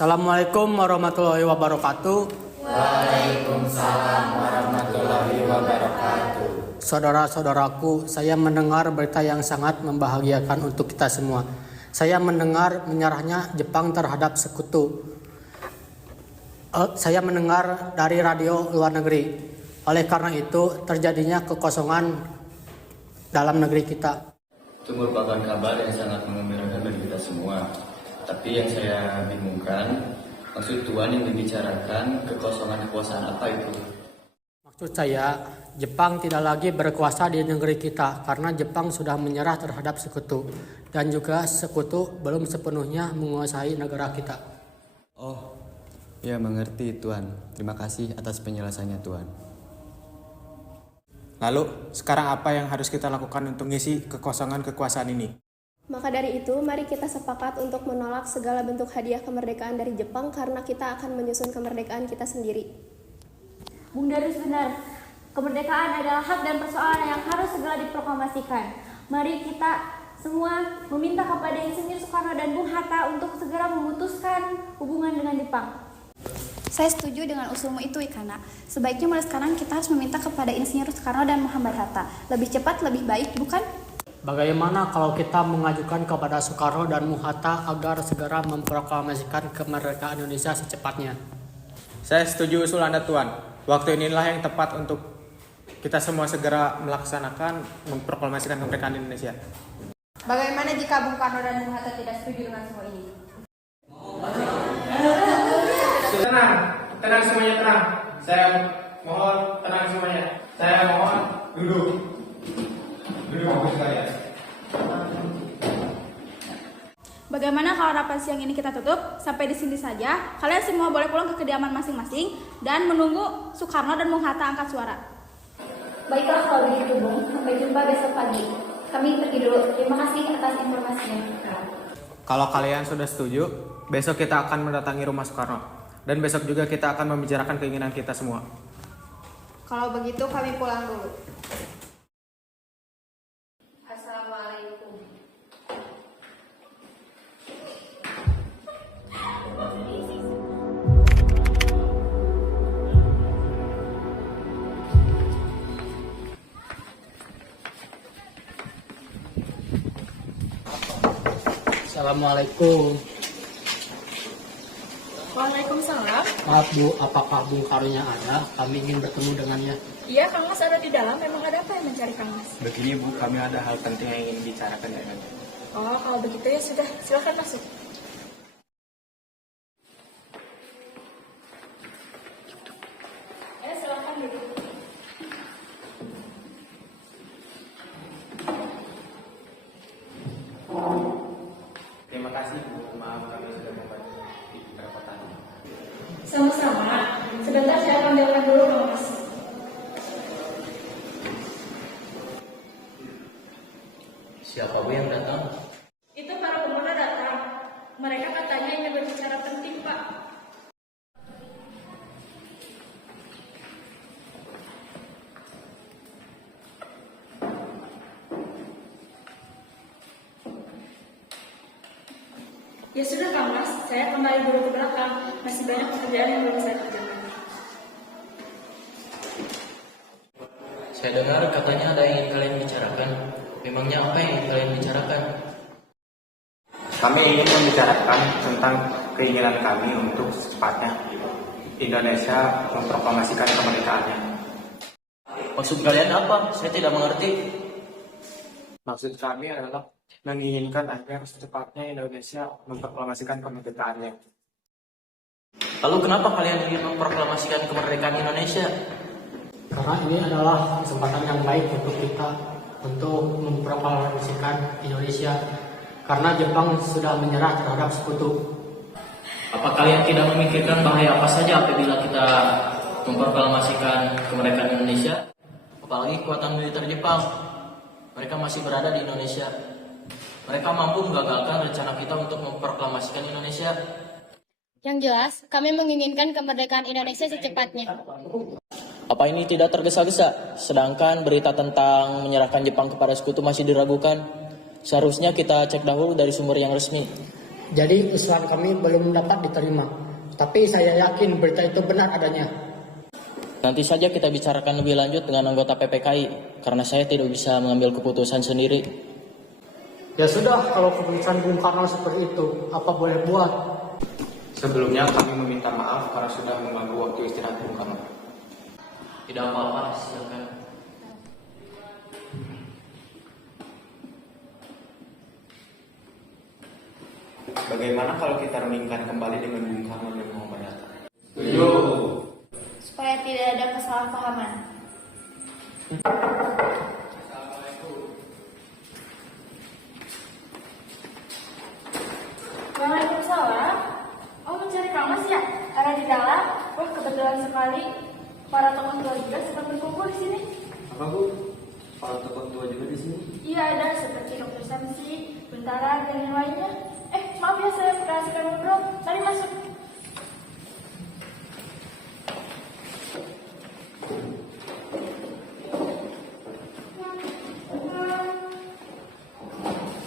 Assalamualaikum warahmatullahi wabarakatuh. Waalaikumsalam warahmatullahi wabarakatuh. Saudara-saudaraku, saya mendengar berita yang sangat membahagiakan untuk kita semua. Saya mendengar menyerahnya Jepang terhadap sekutu. Saya mendengar dari radio luar negeri. Oleh karena itu, terjadinya kekosongan dalam negeri kita. Itu merupakan kabar yang sangat mengembirakan bagi kita semua. Tapi yang saya bingungkan, maksud Tuhan yang dibicarakan kekosongan kekuasaan apa itu? Maksud saya, Jepang tidak lagi berkuasa di negeri kita karena Jepang sudah menyerah terhadap sekutu. Dan juga sekutu belum sepenuhnya menguasai negara kita. Oh, ya mengerti Tuan. Terima kasih atas penjelasannya Tuan. Lalu, sekarang apa yang harus kita lakukan untuk mengisi kekosongan kekuasaan ini? Maka dari itu, mari kita sepakat untuk menolak segala bentuk hadiah kemerdekaan dari Jepang karena kita akan menyusun kemerdekaan kita sendiri. Bung Darius benar, kemerdekaan adalah hak dan persoalan yang harus segera diproklamasikan. Mari kita semua meminta kepada Insinyur Soekarno dan Bung Hatta untuk segera memutuskan hubungan dengan Jepang. Saya setuju dengan usulmu itu, Ikana. Sebaiknya mulai sekarang kita harus meminta kepada Insinyur Soekarno dan Muhammad Hatta. Lebih cepat, lebih baik, bukan? Bagaimana kalau kita mengajukan kepada Soekarno dan Hatta agar segera memproklamasikan kemerdekaan Indonesia secepatnya? Saya setuju usul Anda Tuan. Waktu inilah yang tepat untuk kita semua segera melaksanakan memproklamasikan kemerdekaan Indonesia. Bagaimana jika Bung Karno dan Bung Hatta tidak setuju dengan semua ini? Tenang semuanya, tenang. Saya mohon tenang semuanya. Saya mohon duduk fokus sekalian. Bagaimana kalau rapat siang ini kita tutup sampai di sini saja? Kalian semua boleh pulang ke kediaman masing-masing dan menunggu Soekarno dan Bung Hatta angkat suara. Baiklah kalau begitu, Bung. Sampai jumpa besok pagi. Kami pergi dulu. Terima kasih atas informasinya. Kalau kalian sudah setuju, besok kita akan mendatangi rumah Soekarno. Dan besok juga kita akan membicarakan keinginan kita semua. Kalau begitu kami pulang dulu. Assalamualaikum. Assalamualaikum. Waalaikumsalam. Maaf Bu, apakah Bung Karno ada? Kami ingin bertemu dengannya. Iya, Kang Mas ada di dalam. Memang ada apa yang mencari Kang Mas? Begini Bu, kami ada hal penting yang ingin dibicarakan dengannya. Oh, kalau begitu ya sudah. Silakan masuk. Silakan duduk. Terima kasih Bu, maaf kami sudah membuat kerepotan. Sama-sama. Sebentar saya panggilkan dulu Kang Mas. Siapa Bu yang datang? Itu para pemuda datang. Mereka katanya ingin berbicara penting, Pak. Ya sudah Kang Mas, saya kembali dulu ke belakang. Masih banyak pekerjaan yang belum saya kerjakan. Saya dengar katanya ada yang ingin kalian bicarakan. Memangnya apa yang ingin kalian bicarakan? Kami ingin membicarakan tentang keinginan kami untuk secepatnya Indonesia memproklamasikan kemerdekaannya. Maksud kalian apa? Saya tidak mengerti. Maksud kami adalah menginginkan agar secepatnya Indonesia memproklamasikan kemerdekaannya. Lalu kenapa kalian ingin memproklamasikan kemerdekaan Indonesia? Karena ini adalah kesempatan yang baik untuk kita untuk memproklamasikan Indonesia. Karena Jepang sudah menyerah terhadap sekutu. Apa kalian tidak memikirkan bahaya apa saja apabila kita memproklamasikan kemerdekaan Indonesia? Apalagi kekuatan militer Jepang. Mereka masih berada di Indonesia. Mereka mampu menggagalkan rencana kita untuk memproklamasikan Indonesia. Yang jelas, kami menginginkan kemerdekaan Indonesia secepatnya. Apa ini tidak tergesa-gesa? Sedangkan berita tentang menyerahkan Jepang kepada sekutu masih diragukan. Seharusnya kita cek dahulu dari sumber yang resmi. Jadi usulan kami belum dapat diterima. Tapi saya yakin berita itu benar adanya. Nanti saja kita bicarakan lebih lanjut dengan anggota PPKI, karena saya tidak bisa mengambil keputusan sendiri. Ya sudah, kalau keputusan Bung Karno seperti itu, apa boleh buat? Sebelumnya kami meminta maaf karena sudah mengganggu waktu istirahat Bung Karno. Tidak apa-apa, silakan. Bagaimana kalau kita renungkan kembali dengan Bung Karno dan Muhammad Hatta? Supaya tidak ada kesalahpahaman. Waalaikumsalam. Oh, mencari Kang Mas ya? Ada di dalam? Wah, kebetulan sekali. Para tokoh tua juga sedang berkumpul di sini. Apa Bu? Para tokoh tua juga di sini? Iya, ada seperti Dr. Samsi, Bentara, dan yang lainnya. Maaf ya, saya kasihkan ngobrol. Mari masuk.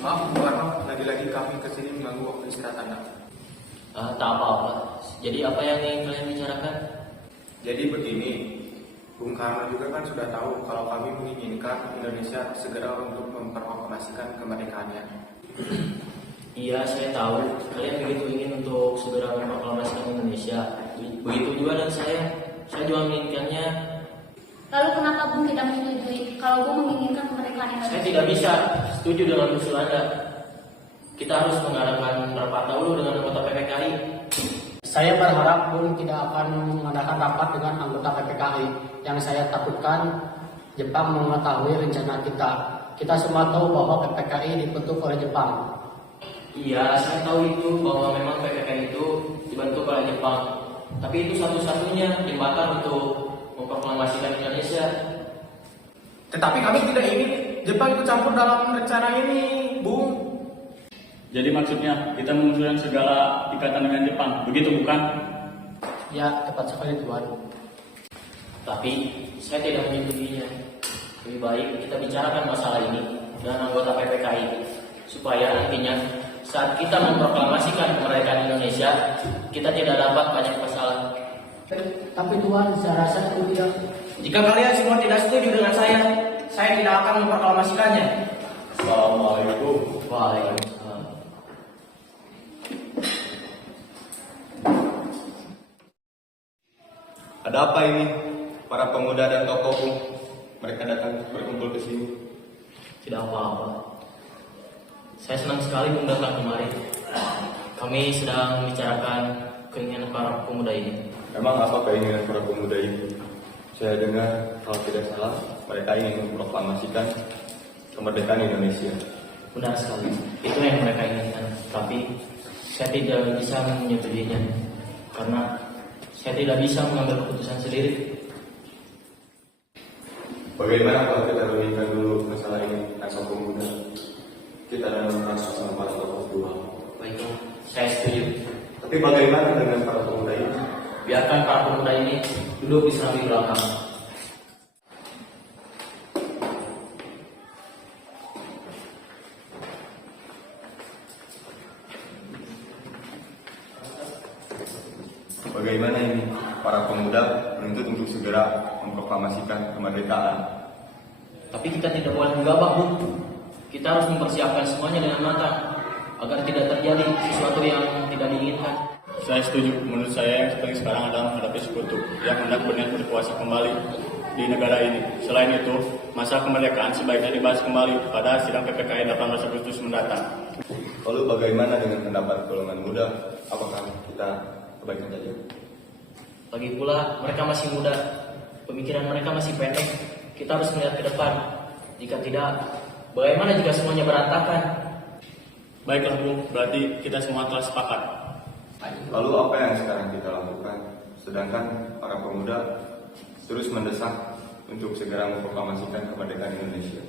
Maaf Bung Karno, lagi-lagi kami kesini mengganggu waktu istirahat Anda. Tak apa-apa. Jadi apa yang ingin kalian bicarakan? Jadi begini, Bung Karno juga kan sudah tahu kalau kami menginginkan Indonesia segera untuk memproklamasikan kemerdekaannya. Iya, saya tahu. Kalian begitu ingin untuk segera memproklamasikan Indonesia. Begitu juga dan saya. Saya juga menginginkannya. Lalu kenapa Bung tidak menyetujui kalau Bung menginginkan kemerdekaan Indonesia? Saya tidak bisa setuju dengan usul Anda. Kita harus mengadakan rapat dahulu dengan anggota PPKI. Saya berharap Bung tidak akan mengadakan rapat dengan anggota PPKI. Yang saya takutkan Jepang mengetahui rencana kita. Kita semua tahu bahwa PPKI dibentuk oleh Jepang. Iya, saya tahu itu bahwa memang PPKI itu dibentuk oleh Jepang. Tapi itu satu-satunya jembatan untuk memproklamasikan Indonesia. Tetapi kami tidak ingin Jepang ikut campur dalam rencana ini, Bung. Jadi maksudnya kita memunculkan segala ikatan dengan Jepang, begitu bukan? Ya, tepat sekali Tuan. Tapi saya tidak menyetujuinya. Lebih baik kita bicarakan masalah ini dengan anggota PPKI supaya nantinya saat kita memproklamasikan kemerdekaan Indonesia, kita tidak dapat banyak masalah. Tapi Tuan, saya rasa itu tidak. Jika kalian semua tidak setuju dengan saya tidak akan memproklamasikannya. Assalamualaikum. Waalaikumsalam. Ada apa ini? Para pemuda dan tokoh, mereka datang berkumpul ke sini. Tidak apa-apa. Saya senang sekali datang kemari. Kami sedang membicarakan keinginan para pemuda ini. Memang apa keinginan para pemuda ini? Saya dengar kalau tidak salah mereka ingin memproklamasikan kemerdekaan Indonesia. Benar sekali. Itu yang mereka inginkan. Tapi saya tidak bisa menyetujuinya karena saya tidak bisa mengambil keputusan sendiri. Bagaimana kalau kita renungkan dulu masalah ini, asal pemuda? Kita dalam kasus sama para tokoh tua. Baiklah, saya setuju. Tapi bagaimana dengan para pemuda ini? Biarkan para pemuda ini duduk di samping belakang. Bagaimana ini? Para pemuda menuntut untuk segera memproklamasikan kemerdekaan. Tapi kita tidak boleh gegabah, Bu. Kita harus mempersiapkan semuanya dengan matang agar tidak terjadi sesuatu yang tidak diinginkan. Saya setuju. Menurut saya yang seperti sekarang adalah menghadapi sekutu yang hendak berniat berkuasa kembali. di negara ini. Selain itu, masa kemerdekaan sebaiknya dibahas kembali pada sidang PPKI 18 Agustus mendatang. Lalu bagaimana dengan pendapat golongan muda? Apakah kita kebaikan saja? Lagi pula mereka masih muda, pemikiran mereka masih pendek. Kita harus melihat ke depan. Jika tidak, bagaimana jika semuanya berantakan? Baiklah Bung, berarti kita semua telah sepakat. Lalu apa yang sekarang kita lakukan? Sedangkan para pemuda terus mendesak untuk segera memproklamasikan kemerdekaan Indonesia.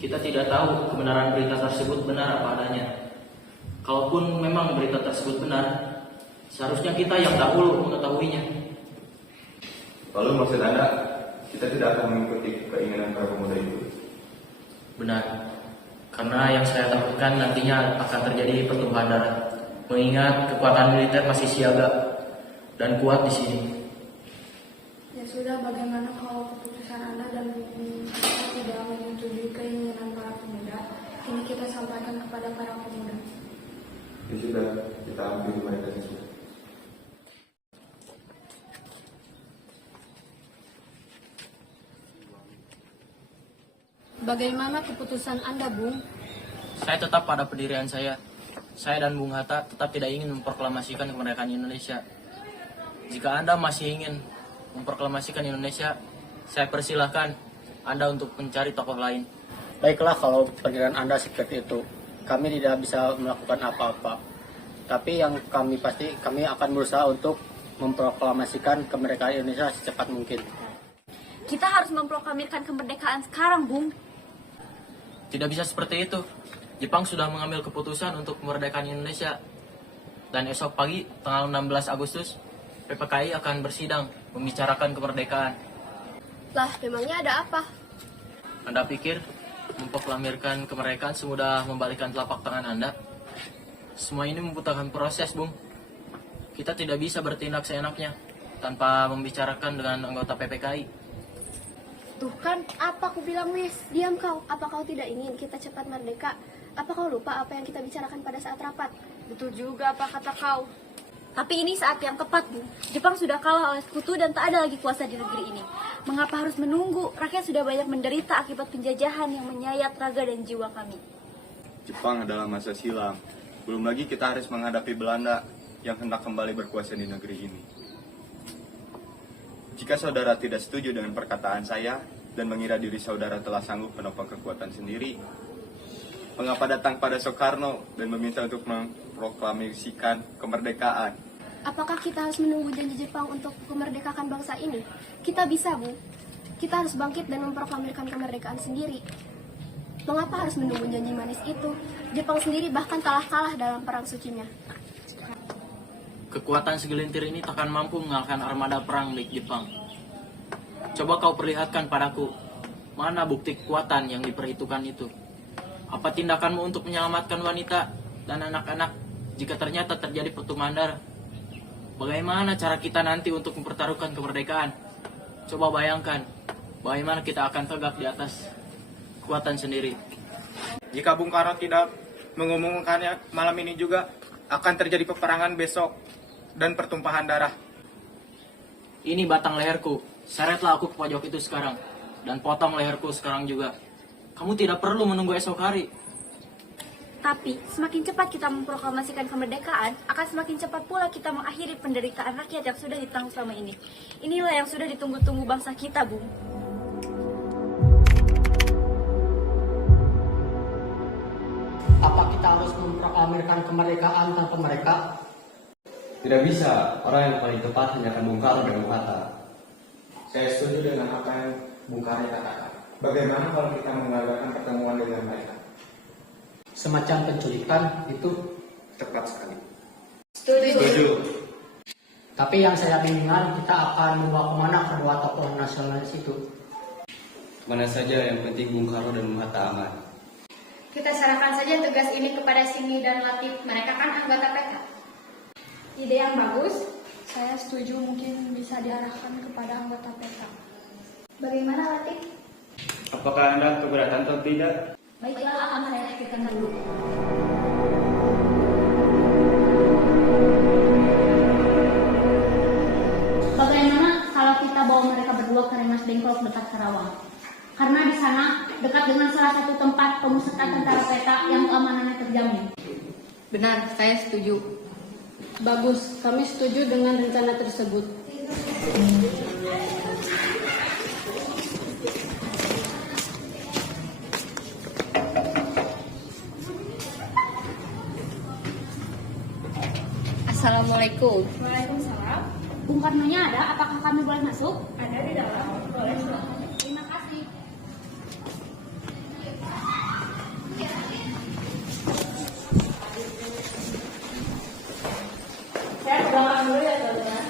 Kita tidak tahu kebenaran berita tersebut benar apa adanya. Kalaupun memang berita tersebut benar, seharusnya kita yang dahulu mengetahuinya. Lalu maksud Anda, kita tidak akan mengikuti keinginan para pemuda itu? Benar, karena yang saya takutkan nantinya akan terjadi pertumpahan darah. Mengingat kekuatan militer masih siaga dan kuat di sini. Ya sudah, bagaimana kalau keputusan Anda dan kita tidak menyetujui keinginan para pemuda? Ini kita sampaikan kepada para pemuda. Ya sudah, kita ambil mereka sesuai. Bagaimana keputusan Anda, Bung? Saya tetap pada pendirian saya. Saya dan Bung Hatta tetap tidak ingin memproklamasikan kemerdekaan Indonesia. Jika Anda masih ingin memproklamasikan Indonesia, saya persilahkan Anda untuk mencari tokoh lain. Baiklah, kalau pikiran Anda seperti itu, kami tidak bisa melakukan apa-apa. Tapi yang kami akan berusaha untuk memproklamasikan kemerdekaan Indonesia secepat mungkin. Kita harus memproklamirkan kemerdekaan sekarang, Bung. Tidak bisa seperti itu. Jepang sudah mengambil keputusan untuk kemerdekaan Indonesia. Dan esok pagi, tanggal 16 Agustus, PPKI akan bersidang membicarakan kemerdekaan. Lah, memangnya ada apa? Anda pikir memproklamirkan kemerdekaan semudah membalikkan telapak tangan Anda? Semua ini membutuhkan proses, Bung. Kita tidak bisa bertindak seenaknya tanpa membicarakan dengan anggota PPKI. Tuh kan, apa aku bilang, Wis? Diam kau. Apa kau tidak ingin kita cepat merdeka? Apa kau lupa apa yang kita bicarakan pada saat rapat? Betul juga apa kata kau. Tapi ini saat yang tepat, Bu. Jepang sudah kalah oleh sekutu dan tak ada lagi kuasa di negeri ini. Mengapa harus menunggu? Rakyat sudah banyak menderita akibat penjajahan yang menyayat raga dan jiwa kami. Jepang adalah masa silam. Belum lagi kita harus menghadapi Belanda yang hendak kembali berkuasa di negeri ini. Jika saudara tidak setuju dengan perkataan saya dan mengira diri saudara telah sanggup menopang kekuatan sendiri, mengapa datang pada Soekarno dan meminta untuk memproklamasikan kemerdekaan? Apakah kita harus menunggu janji Jepang untuk memerdekakan bangsa ini? Kita bisa, Bu. Kita harus bangkit dan memproklamirkan kemerdekaan sendiri. Mengapa harus menunggu janji manis itu? Jepang sendiri bahkan kalah dalam perang sucinya. Kekuatan segelintir ini takkan mampu mengalahkan armada perang milik Jepang. Coba kau perlihatkan padaku, mana bukti kekuatan yang diperhitungkan itu? Apa tindakanmu untuk menyelamatkan wanita dan anak-anak jika ternyata terjadi pertumpahan darah? Bagaimana cara kita nanti untuk mempertaruhkan kemerdekaan? Coba bayangkan, bagaimana kita akan tegak di atas kekuatan sendiri. Jika Bung Karno tidak mengumumkannya malam ini juga, akan terjadi peperangan besok dan pertumpahan darah. Ini batang leherku, seretlah aku ke pojok itu sekarang, dan potong leherku sekarang juga. Kamu tidak perlu menunggu esok hari. Tapi, semakin cepat kita memproklamasikan kemerdekaan, akan semakin cepat pula kita mengakhiri penderitaan rakyat yang sudah ditanggung selama ini. Inilah yang sudah ditunggu-tunggu bangsa kita, Bung. Apa kita harus memproklamirkan kemerdekaan tanpa mereka? Tidak bisa, orang yang paling tepat hanya akan Bung Karno dan Bung Hatta. Saya setuju dengan apa yang Bung Karno katakan. Bagaimana kalau kita mengadakan pertemuan dengan mereka? Semacam penculikan itu Tepat sekali. Setuju. Tapi yang saya inginkan, kita akan membawa kemana kedua tokoh nasionalis itu? Mana saja yang penting Bung Karno dan Bung Hatta aman. Kita serahkan saja tugas ini kepada Cindy dan Latif. Mereka kan anggota PK. Ide yang bagus. Saya setuju, mungkin bisa diarahkan kepada anggota PK. Bagaimana Latif? Apakah Anda keberatan atau tidak? Baiklah, akan saya pikirkan dulu. Bagaimana kalau kita bawa mereka berdua ke Rengas Dengklok dekat dengan salah satu tempat pemusatan tentara peta yang keamanannya terjamin. Benar, saya setuju. Bagus, kami setuju dengan rencana tersebut. Assalamualaikum. Waalaikumsalam. Bung Karno-nya ada, apakah kami boleh masuk? Ada di dalam, boleh silakan. Terima kasih. Saya berangkat dulu ya, teman-teman.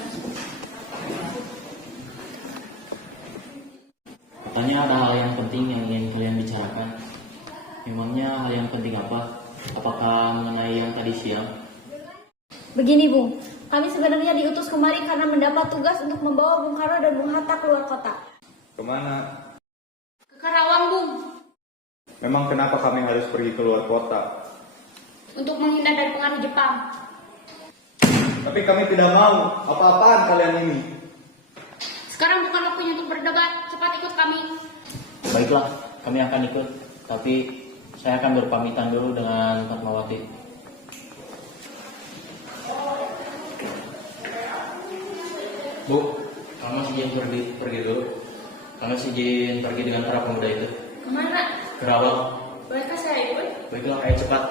Katanya ada hal yang penting yang ingin kalian bicarakan. Memangnya hal yang penting apa? Apakah mengenai yang tadi siang? Begini Bung, kami sebenarnya diutus kemari karena mendapat tugas untuk membawa Bung Karno dan Bung Hatta keluar kota. Kemana? Ke Karawang, Bung. Memang kenapa kami harus pergi keluar kota? Untuk menghindar dari pengaruh Jepang. Tapi kami tidak mau. Apa-apaan kalian ini? Sekarang bukan waktunya untuk berdebat. Cepat ikut kami. Baiklah, kami akan ikut. Tapi saya akan berpamitan dulu dengan Fatmawati. Bu, kamu izin pergi dulu. Kamu izin pergi dengan para pemuda itu. Kemana? Kerawang. Bolehkah saya ikut? Baiklah, ayo cepat.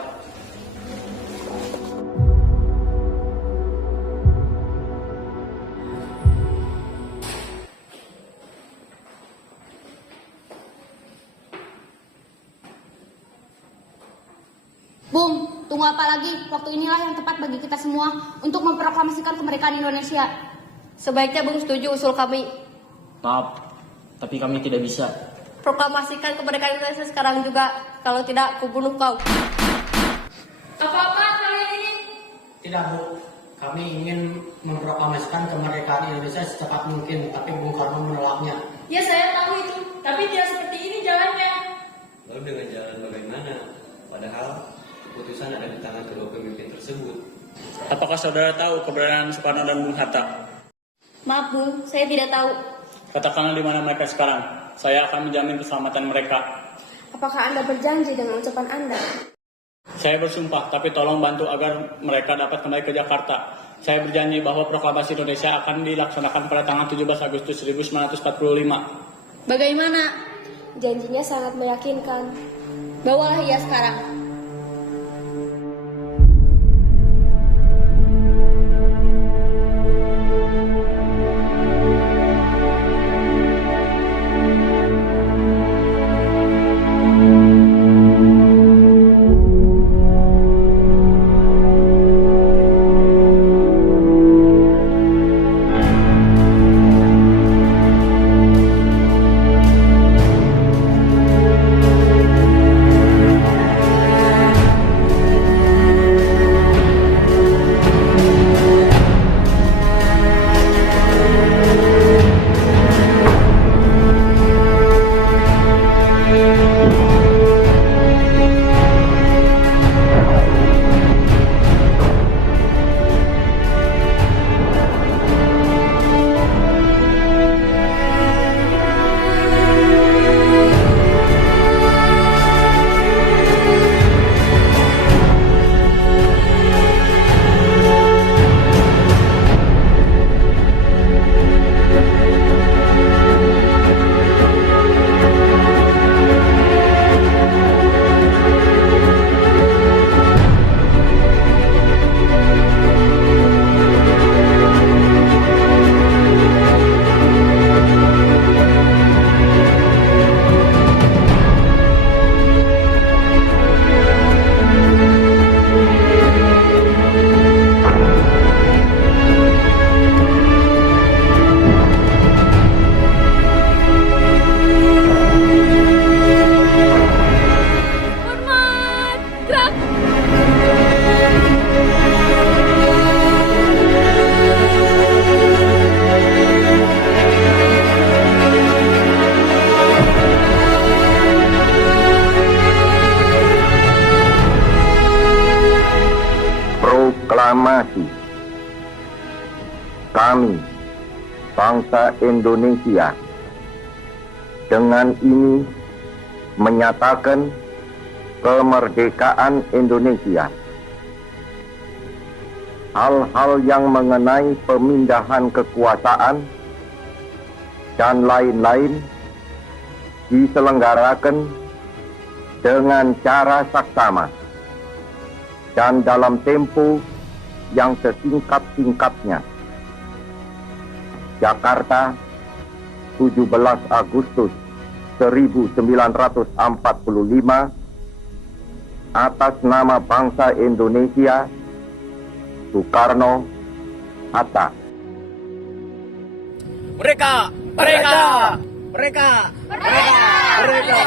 Bung, tunggu apa lagi? Waktu inilah yang tepat bagi kita semua untuk memproklamasikan kemerdekaan Indonesia. Sebaiknya Bung setuju usul kami. Maaf, tapi kami tidak bisa. Proklamasikan kemerdekaan Indonesia sekarang juga. Kalau tidak, kubunuh kau. Apa-apa kalian ini? Tidak, Bu. Kami ingin memproklamasikan kemerdekaan Indonesia secepat mungkin, tapi Bung Karno menolaknya. Ya saya tahu itu, tapi tidak seperti ini jalannya. Lalu dengan jalan bagaimana? Padahal keputusan ada di tangan kedua pemimpin tersebut. Apakah saudara tahu keberadaan Soekarno dan Bung Hatta? Maaf Bung, saya tidak tahu. Katakanlah di mana mereka sekarang. Saya akan menjamin keselamatan mereka. Apakah Anda berjanji dengan ucapan Anda? Saya bersumpah, tapi tolong bantu agar mereka dapat kembali ke Jakarta. Saya berjanji bahwa proklamasi Indonesia akan dilaksanakan pada tanggal 17 Agustus 1945. Bagaimana? Janjinya sangat meyakinkan. Bawalah ia sekarang. Proklamasi. Kami, bangsa Indonesia, dengan ini menyatakan kemerdekaan Indonesia. Hal-hal yang mengenai pemindahan kekuasaan dan lain-lain diselenggarakan dengan cara saksama dan dalam tempo yang sesingkat-singkatnya. Jakarta, 17 Agustus 1945, atas nama bangsa Indonesia, Soekarno Hatta. Mereka! Mereka! Mereka! Mereka! Mereka!